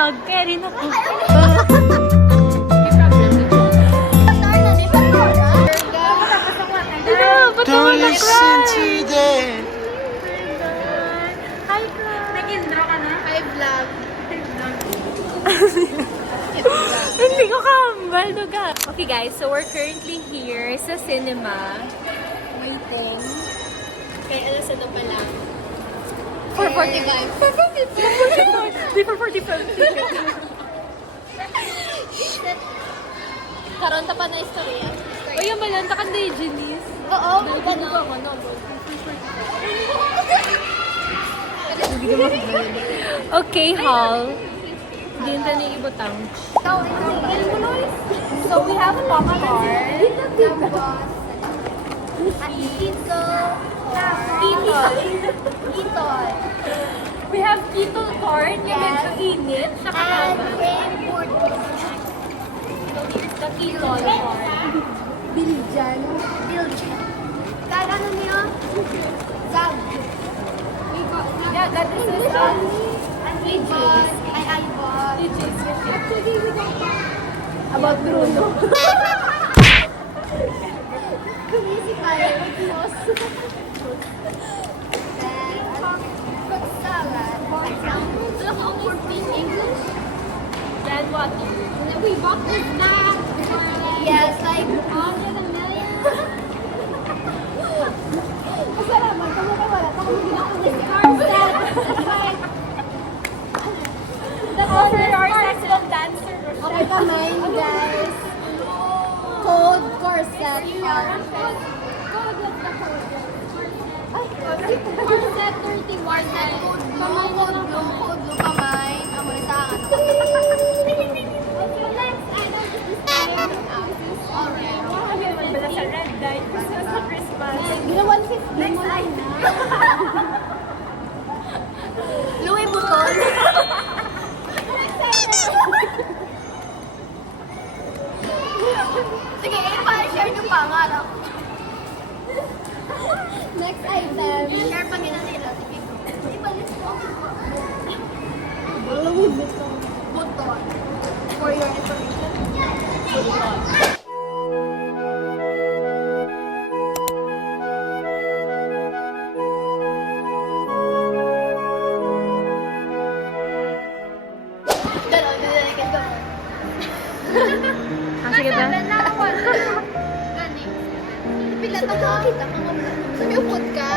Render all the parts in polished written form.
vlog. Kaya rin ako. Don't listen to them. Hi, Clara. Nag-intro ka na? Hi, vlog. Hindi ko kambal, duga. Okay guys, so we're currently here sa cinema. Waiting. Kaya alas ano pa lang. 4:45. Di 4:45. Karon ta pa na istorya. O yung malanta ka na yung Janice. Oo, magano ko ano. Okay, Hall. Hindi na ni ibutang. So we have popcorn. Kito. We have keto corn, yung medyo init, sa kalaman. So here's the keto corn. Biljan. Kagano niyo? Zag. Yeah, that is his AJ's. Ay, boss. AJ's Actually, we don't about Bruno. Kumisi pa rin. Fruit salad. Look how we speak English. Then what? We bought this bag. Yes, like $1 million. Kasalaman, kamo kay wala pa kamo ginako this car set. That's all for our sexual dancer. Okay, kamay, guys. Cold corset. Code, what's the code? Ay, corset 31. Kamay na lang. Code, kamay. Amo na sa akin. Okay, next item is this time. Alright. Bala sa red light. Christmas na Christmas. Gina 150. Next item. Louis Vuitton. Sige, i-share nyo pa nga lang. Next item. Share pa nila nila. Sige. Ipalit ko. Louis Vuitton. Vuitton. For your information. Vuitton. Sige ba? Pila ka ka? Kita ka nga pala. Sumipot ka?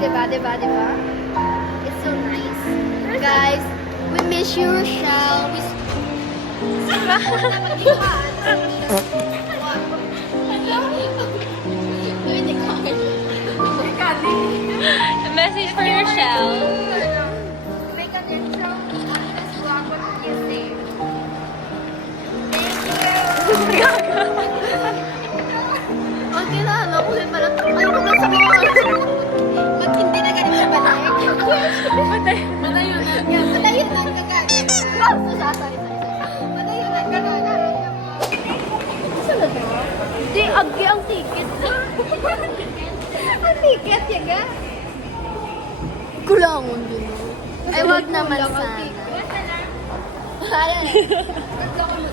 Diba? It's so nice. Guys, we miss you, Rochelle. A message for Rochelle. Make an intro on this vlog. What would you say? Okay na, alam ko din pala. Ayaw ko na sa mga... Ba't hindi na ganito balik? Matayunan. Yan, matayunan ka gagawin. Sorry. Matayunan ka gagawin. Saan na to? Di, agi ang ticket. Ang ticket, yaga? Kulangon din mo. Ay, wag naman sana.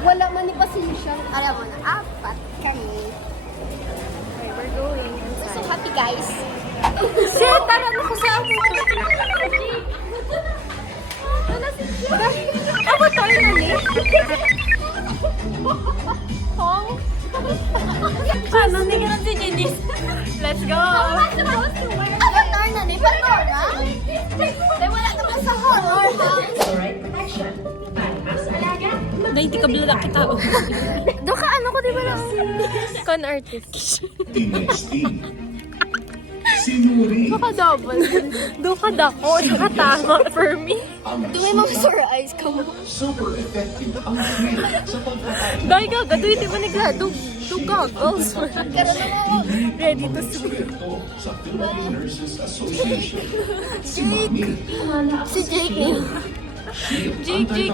Wala man ni position. Alam mo na, apat kami. Okay, we're going So happy guys. Shit, tara na ko sa ako. Wala si Jay. Ako tayo na ni. Hong. Paano hindi ka na si Janice? Let's go. Pator na ni, pator na. Dahil wala naman sa horror. Dahil di ka bala kita. Doon ka ano ko di ba lang? Con artist. Sinuri. Doon ka double. Doon ka dako. Doon ka tama for me. Doon mga sore eyes ka mo. Super effective ang thrill sa pagkakain. Dahil ka, gadoy di ba nagla? Do goggles. Karoon na ako. Ready to swim. Ito sa Philippine Nurses Association. Si Mami. Si Jake. Jake.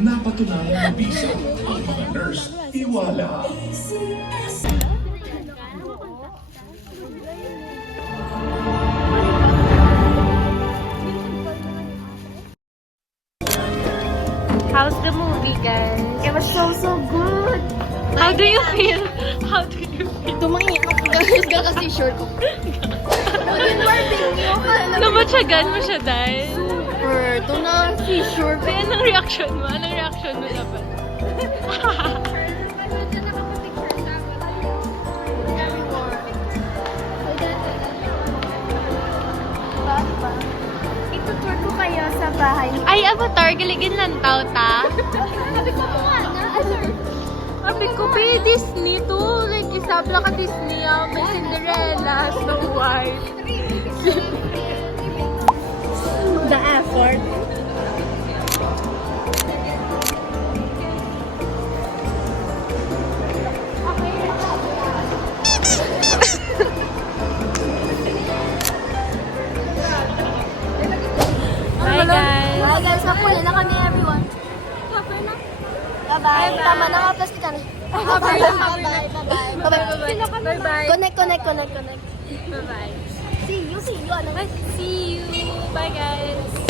Napatunayan ng bisa ang mga nurse. Iwala. guys. It was so good. How do you feel? How do you feel? Tumangi ako guys kasi short ko. Namatyagan mo siya, dahil. Super. Ito na si short. Kaya anong reaction mo? Anong reaction mo dapat? Itutur ko kayo sa bahay. Ay, Avatar, galigin lang tao ta. Sabi ko nga na. Sabi ko, be, Disney to. Like, isabla ka Disney, may Cinderella, Snow White. The effort. Bye, guys. Bye guys, mapuli na kami everyone. Cover na. Bye-bye. Tama na nga, plastic ka na. Bye-bye. Bye-bye. Bye-bye. Bye-bye. Connect. Bye-bye. See you. Ano? See you. Bye, guys.